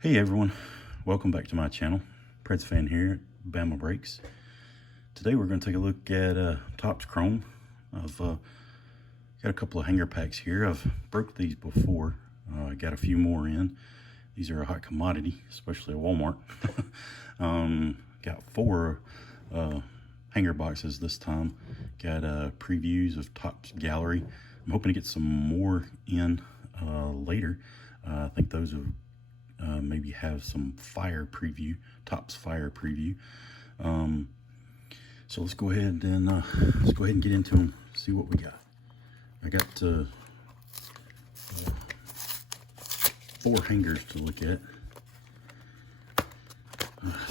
Hey everyone, welcome back to my channel. Preds fan here at Bama Breaks. Today we're going to take a look at Topps Chrome. I've got a couple of hanger packs here. I've broke these before. I got a few more in. These are a hot commodity, especially at Walmart. Got four hanger boxes this time. Got previews of Topps Gallery. I'm hoping to get some more in later. I think those are maybe have some fire preview, Topps fire preview. So let's go ahead and get into them. See what we got. I got four hangers to look at.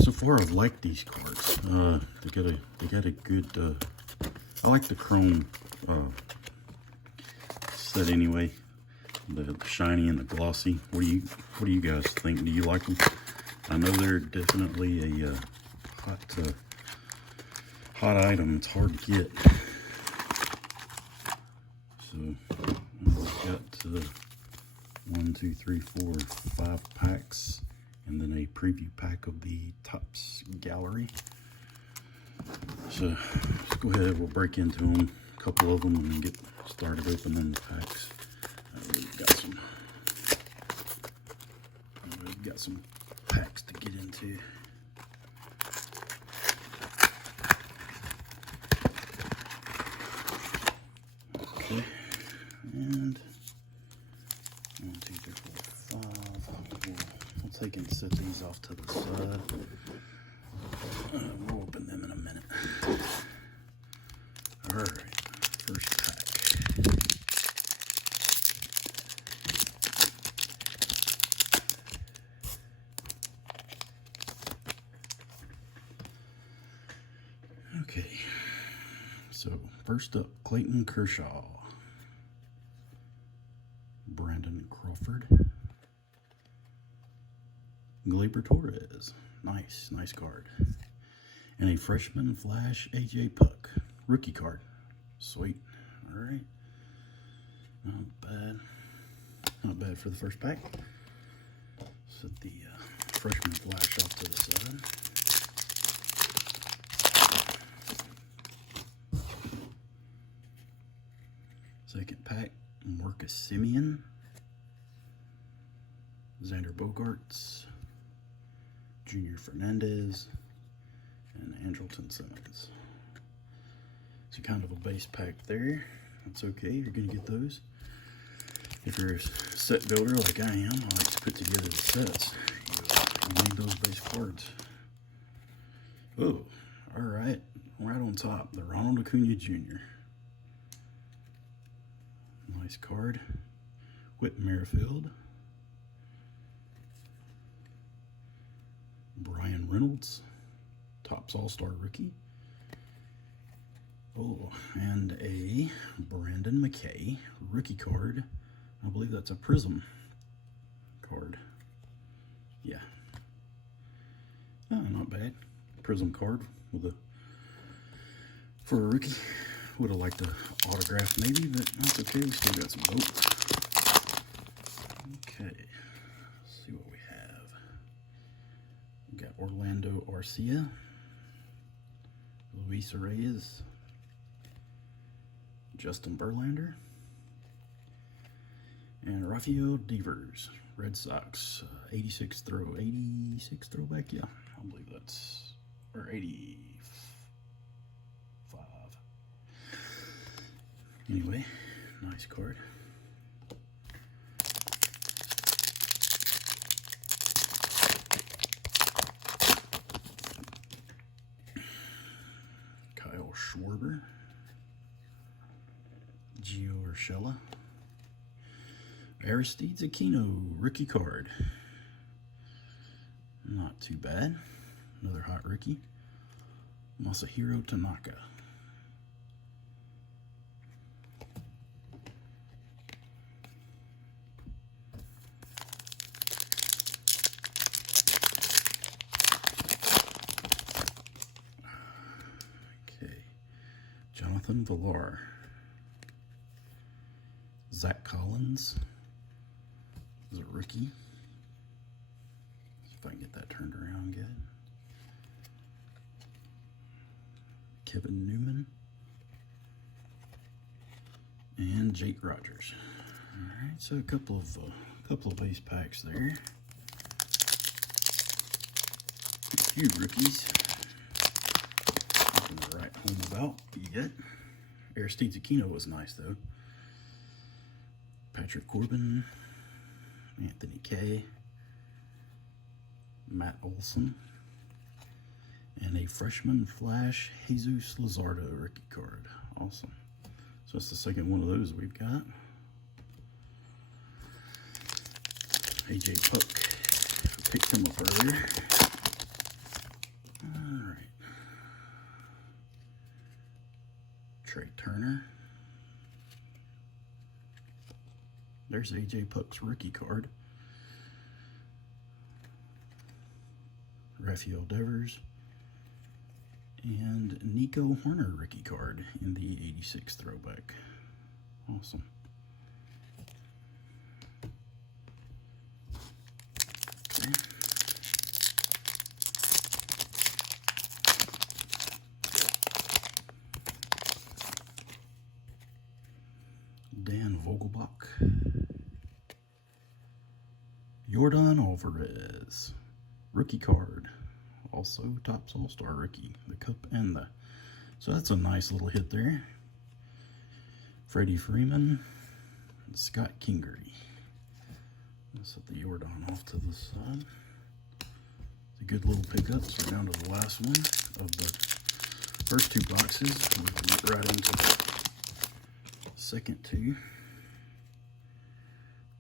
So far, I've liked these cards. They got a good. I like the chrome set anyway. The shiny and the glossy. What do you guys think? Do you like them? I know they're definitely a hot item. It's hard to get. So we've got 1, 2, 3, 4, 5 packs, and then a preview pack of the Topps Gallery. So let's go ahead. We'll break into them, a couple of them, and then get started opening the packs. We've got some packs to get into. Okay, and 1, 2, 3, 4, 5. We'll take and set these off to the side. We'll open them in a minute. All right, first pack. Okay, so first up, Clayton Kershaw, Brandon Crawford, Gleyber Torres, nice card, and a freshman flash AJ Puck, rookie card, sweet. All right, not bad for the first pack. Set the freshman flash off to the side. Second pack, Marcus Semien, Xander Bogaerts, Junior Fernandez, and Andrelton Simmons. So kind of a base pack there. That's okay, you're going to get those. If you're a set builder like I am, I like to put together the sets. You need those base cards. Oh, all right, right on top, the Ronald Acuna Jr. Nice card. Whit Merrifield. Brian Reynolds. Topps All-Star rookie. Oh, and a Brandon McKay rookie card. I believe that's a Prism card. Yeah. Oh, not bad. Prism card with for a rookie. Would have liked an autograph maybe, but that's okay. We still got some votes. Okay, let's see what we have. We got Orlando Arcia, Luis Reyes, Justin Verlander, and Rafael Devers, Red Sox, 86 throwback. Yeah, I believe that's, or 85. Anyway, nice card. Kyle Schwarber, Gio Urshela, Aristides Aquino rookie card. Not too bad. Another hot rookie. Masahiro Tanaka. Jonathan Villar, Zach Collins is a rookie, I can get that turned around good. Kevin Newman. And Jake Rogers. Alright, so a couple of base packs there. A few rookies. Nothing to write home about yet. Lux Roberts Aquino was nice though. Patrick Corbin, Anthony K, Matt Olson, and a freshman Flash Jesus Luzardo rookie card. Awesome. So that's the second one of those we've got. AJ Puck, picked him up earlier. All right. Trey Turner. There's AJ Puck's rookie card. Rafael Devers. And Nico Horner rookie card in the 86 throwback. Awesome. Okay. Dan Vogelbach. Jordan Alvarez rookie card. Also Topps All-Star rookie, the cup and the, so that's a nice little hit there. Freddie Freeman and Scott Kingery. Let's set the Jordan off to the side. It's a good little pickup. So we're down to the last one of the first two boxes. We can get right into the second two.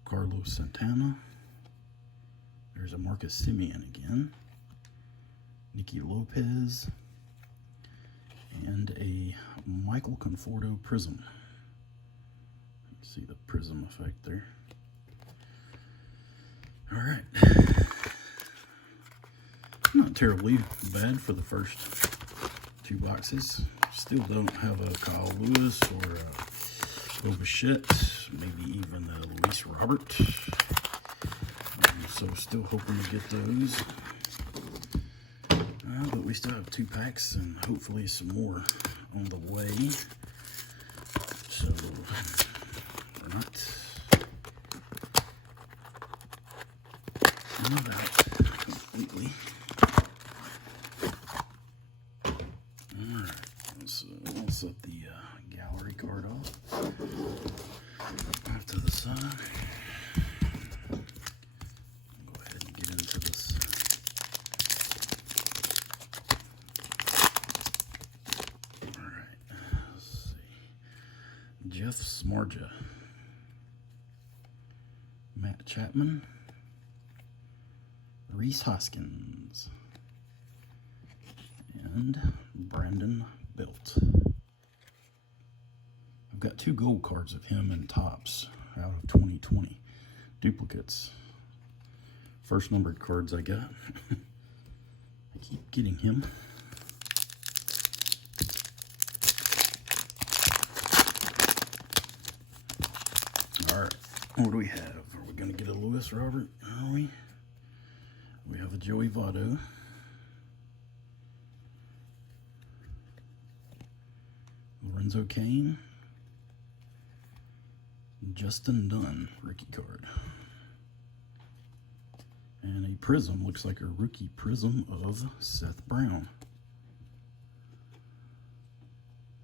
Carlos Santana. There's a Marcus Simeon again. Nicky Lopez, and a Michael Conforto Prism. See the prism effect there. All right. Not terribly bad for the first two boxes. Still don't have a Kyle Lewis or a Bichette, maybe even a Luis Robert. So still hoping to get those. But we still have two packs and hopefully some more on the way. So we're not out completely. Alright, so we'll set the gallery card off to the side. Go ahead and get into this. Jeff Smarja, Matt Chapman, Reese Hoskins, and Brandon Belt. I've got two gold cards of him in Topps out of 2020. Duplicates. First numbered cards I got. I keep getting him. Alright, what do we have? Are we going to get a Luis Robert? Are we? We have a Joey Votto. Lorenzo Cain. Justin Dunn, rookie card. And a prism, looks like a rookie prism of Seth Brown.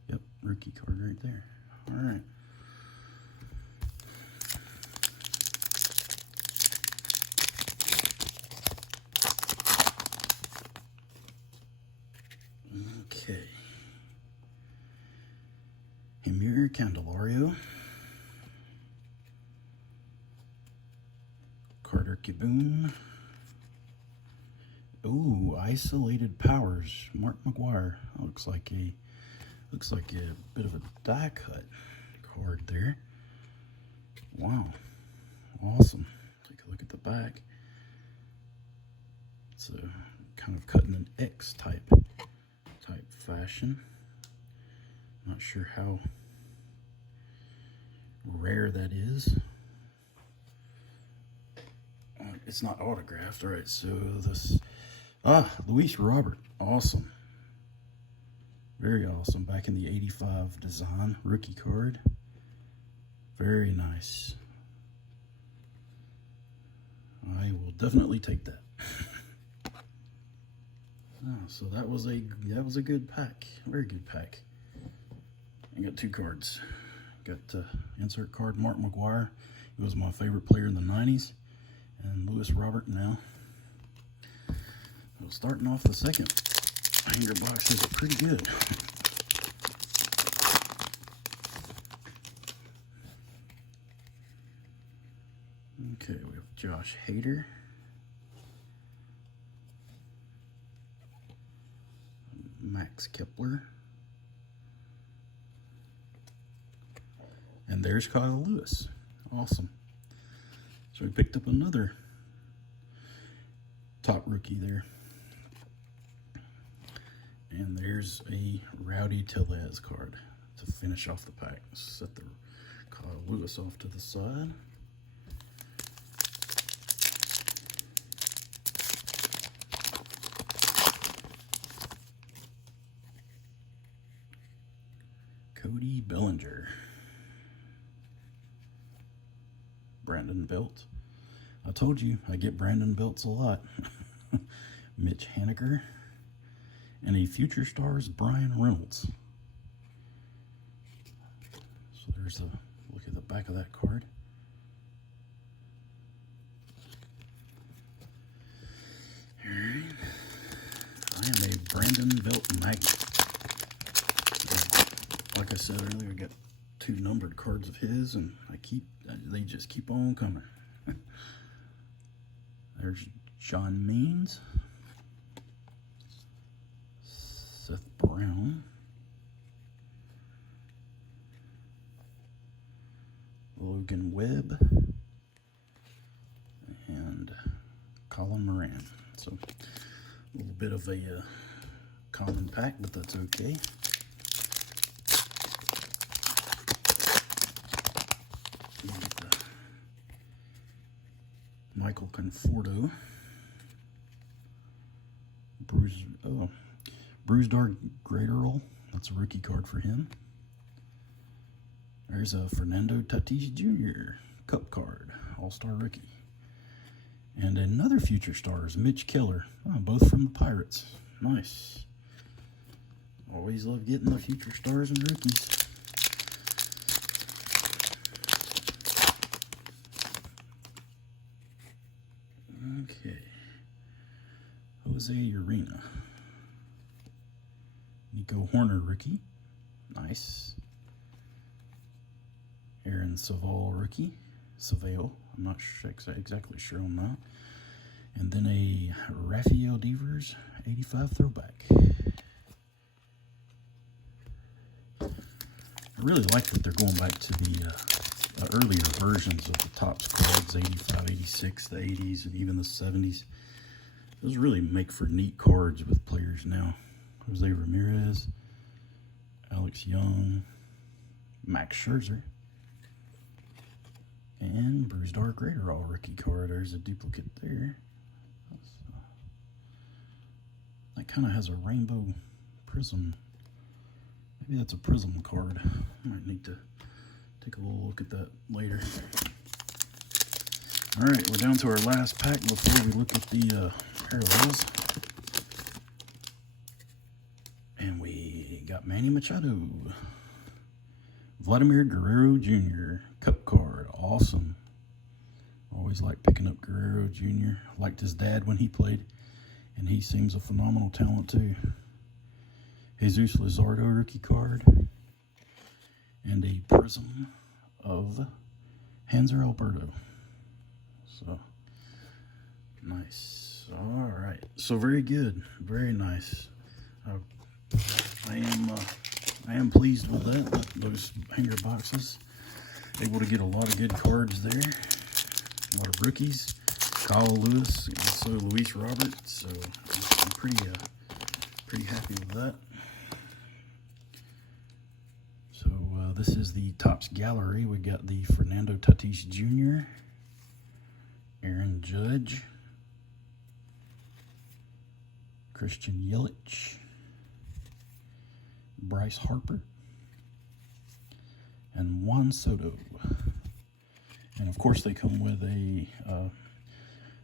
Yep, rookie card right there. Alright. Okay. Emir Candelario. Carter Kiboom. Ooh, isolated powers. Mark McGuire. Looks like a bit of a die cut card there. Wow. Awesome. Take a look at the back. It's a kind of cut in an X type fashion. Not sure how rare that is. it's not autographed. All right, so this, Lux Roberts, awesome. Very awesome. Back in the 85 design, rookie card. Very nice. I will definitely take that. So that was a good pack. Very good pack. I got 2 cards. Got insert card Mark McGuire. He was my favorite player in the 90s. And Lux Roberts now. So starting off the second hanger box is pretty good. Okay, we have Josh Hader. Max Kepler. And there's Kyle Lewis. Awesome. So we picked up another top rookie there. And there's a Rowdy Tellez card to finish off the pack. Set the Kyle Lewis off to the side. Cody Bellinger. Brandon Belt. I told you I get Brandon Belts a lot. Mitch Haniger. And a Future Stars Brian Reynolds. So there's a look at the back of that card. Alright. I am a Brandon Belt magnet. Like I said earlier, I got 2 numbered cards of his, and they just keep on coming. There's John Means, Seth Brown, Logan Webb, and Colin Moran. So a little bit of a common pack, but that's okay. Michael Conforto, Bruised Great Earl, that's a rookie card for him. There's a Fernando Tatis Jr. Cup card, All-Star rookie. And another Future Stars, Mitch Keller, both from the Pirates. Nice. Always love getting the Future Stars and rookies. Okay, Jose Urena, Nico Horner rookie, nice. Aaron Savale rookie, Savale, I'm not exactly sure on that. And then a Rafael Devers 85 throwback. I really like that they're going back to the earlier versions of the Topps cards, 85, 86, the 80s, and even the 70s. Those really make for neat cards with players now. Jose Ramirez, Alex Young, Max Scherzer, and Bruised Great Earl rookie card. There's a duplicate there. That kind of has a rainbow prism. Maybe that's a prism card. I might need to take a little look at that later. All right, we're down to our last pack before we look at the parallels. And we got Manny Machado. Vladimir Guerrero Jr. Cup card. Awesome. Always like picking up Guerrero Jr. Liked his dad when he played, and he seems a phenomenal talent too. Jesus Luzardo rookie card. And a prism of Hanser Alberto. So, nice. All right. So, very good. Very nice. I am pleased with that. Those hanger boxes. Able to get a lot of good cards there. A lot of rookies. Kyle Lewis, also Lux Roberts. So, I'm pretty happy with that. So this is the Topps Gallery. We got the Fernando Tatis Jr. Aaron Judge, Christian Yelich, Bryce Harper, and Juan Soto. And of course they come with a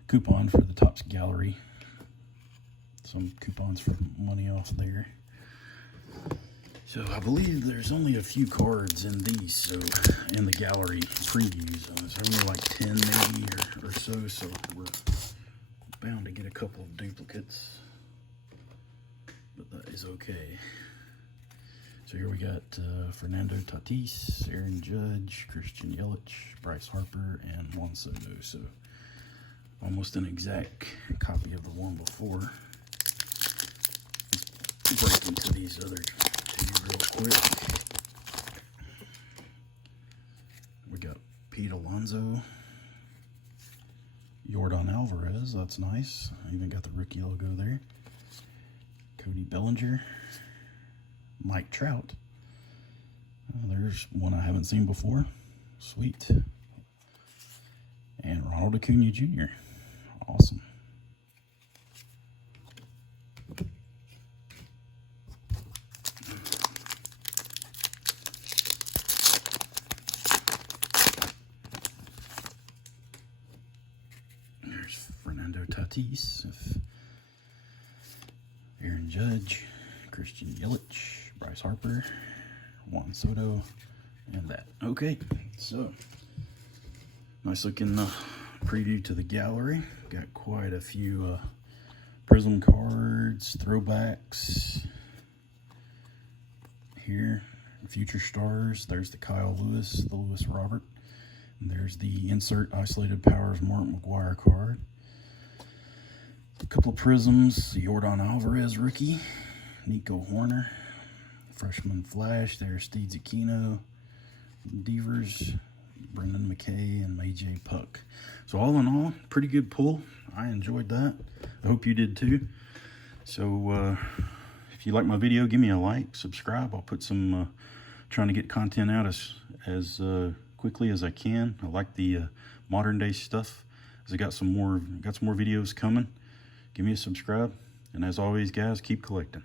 coupon for the Topps Gallery. Some coupons for money off there. So I believe there's only a few cards in these, so in the gallery previews. There's only like 10 maybe or so we're bound to get a couple of duplicates. But that is okay. So here we got Fernando Tatis, Aaron Judge, Christian Yelich, Bryce Harper, and Juan Soto. So almost an exact copy of the one before. Let's break into these other two real quick. We got Pete Alonso, Yordan Alvarez, that's nice. Even got the rookie logo there. Cody Bellinger, Mike Trout. There's one I haven't seen before. Sweet. And Ronald Acuna Jr. Awesome. There's Fernando Tatis, Aaron Judge, Christian Yelich, Bryce Harper, Juan Soto, and that. Okay, so nice looking preview to the gallery. Got quite a few Prism cards, throwbacks here, future stars. There's the Kyle Lewis, the Lewis Robert. And there's the insert isolated powers Mark McGwire card. A couple of Prisms, the Yordan Alvarez rookie, Nico Horner, freshman flash. There's Steeds Aquino, Devers, Brendan McKay, and AJ Puck. So all in all, pretty good pull. I enjoyed that. I hope you did too. So if you like my video, give me a like, subscribe. I'll put some trying to get content out as quickly as I can. I like the modern day stuff. As I got some more videos coming. Give me a subscribe, and as always, guys, keep collecting.